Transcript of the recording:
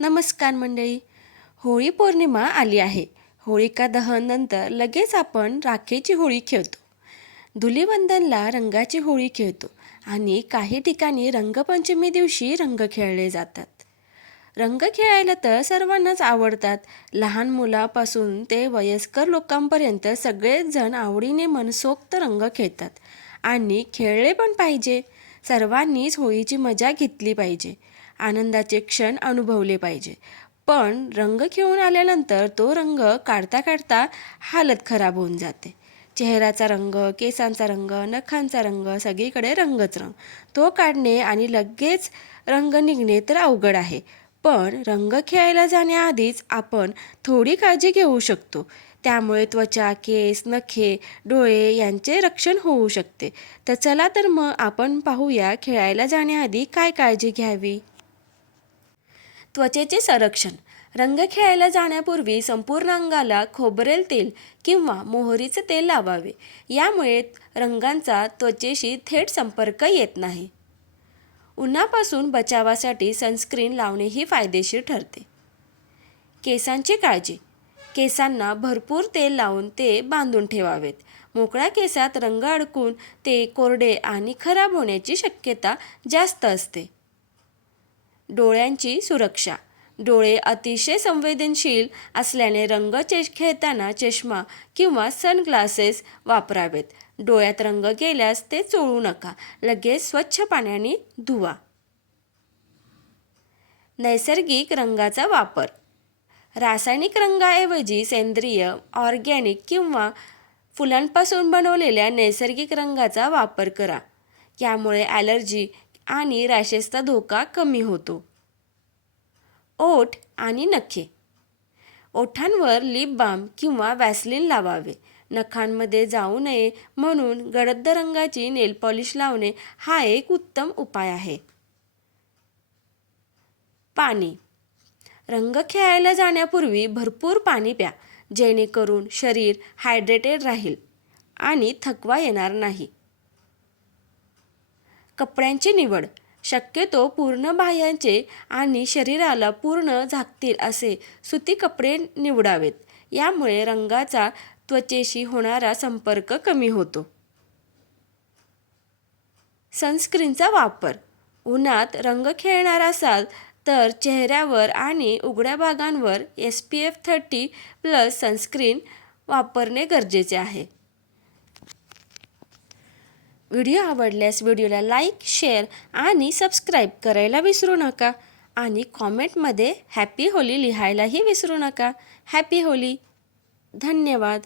नमस्कार मंडळी. होळी पौर्णिमा आली आहे. होळिका दहन नंतर लगेच आपण राखेची होळी खेळतो. धुलीवंदनला रंगाची होळी खेळतो आणि काही ठिकाणी रंगपंचमी दिवशी रंग खेळले जातात. रंग खेळायला तर सर्वांनाच आवडतात. लहान मुलापासून ते वयस्कर लोकांपर्यंत सगळेच जण आवडीने मनसोक्त रंग खेळतात आणि खेळले पण पाहिजे. सर्वांनीच होळीची मजा घेतली पाहिजे, आनंदाचे क्षण अनुभवले पाहिजे. पण रंग खेळून आल्यानंतर तो रंग काढता काढता हालत खराब होऊन जाते. चेहऱ्याचा रंग, केसांचा रंग, नखांचा रंग, सगळीकडे रंगच रंग. तो काढणे आणि लगेच रंग निघणे तर अवघड आहे. पण रंग खेळायला जाण्याआधीच आपण थोडी काळजी घेऊ शकतो. त्यामुळे त्वचा, केस, नखे, डोळे यांचे रक्षण होऊ शकते. तर चला तर मग आपण पाहूया खेळायला जाण्याआधी काय काळजी घ्यावी. त्वचेचे संरक्षण. रंग खेळायला जाण्यापूर्वी संपूर्ण अंगाला खोबरेल तेल किंवा मोहरीचे तेल लावावे. यामुळे रंगांचा त्वचेशी थेट संपर्क येत नाही. उन्हापासून बचावासाठी सनस्क्रीन लावणेही फायदेशीर ठरते. केसांची काळजी. केसांना भरपूर तेल लावून ते बांधून ठेवावेत. मोकळ्या केसात रंग अडकून ते कोरडे आणि खराब होण्याची शक्यता जास्त असते. डोळ्यांची सुरक्षा. डोळे अतिशय संवेदनशील असल्याने रंग खेळताना चष्मा किंवा सनग्लासेस वापरावेत. डोळ्यात रंग गेल्यास ते चोळू नका. लगेच स्वच्छ पाण्याने धुवा. नैसर्गिक रंगाचा वापर. रासायनिक रंगाऐवजी सेंद्रिय, ऑर्गॅनिक किंवा फुलांपासून बनवलेल्या नैसर्गिक रंगाचा वापर करा. यामुळे ॲलर्जी आणि रॅशेसचा धोका कमी होतो. ओठ आणि नखे. ओठांवर लिप बाम किंवा वॅसलीन लावावे. नखांमध्ये जाऊ नये म्हणून गडद रंगाची नेल पॉलिश लावणे हा एक उत्तम उपाय आहे. पाणी. रंग खेळायला जाण्यापूर्वी भरपूर पाणी प्या, जेणेकरून शरीर हायड्रेटेड राहील आणि थकवा येणार नाही. कपड्यांची निवड. शक्यतो पूर्ण बाह्यांचे आणि शरीराला पूर्ण झाकतील असे सुती कपडे निवडावेत. यामुळे रंगाचा त्वचेशी होणारा संपर्क कमी होतो. सनस्क्रीनचा वापर. उन्हात रंग खेळणार असाल तर चेहऱ्यावर आणि उघड्या भागांवर SPF 30+ सनस्क्रीन वापरणे गरजेचे आहे. व्हिडिओ आवडल्यास व्हिडिओला लाईक, शेअर आणि सबस्क्राईब करायला विसरू नका. आणि कॉमेंटमध्ये हॅपी होली लिहायलाही विसरू नका. Happy Holy. धन्यवाद.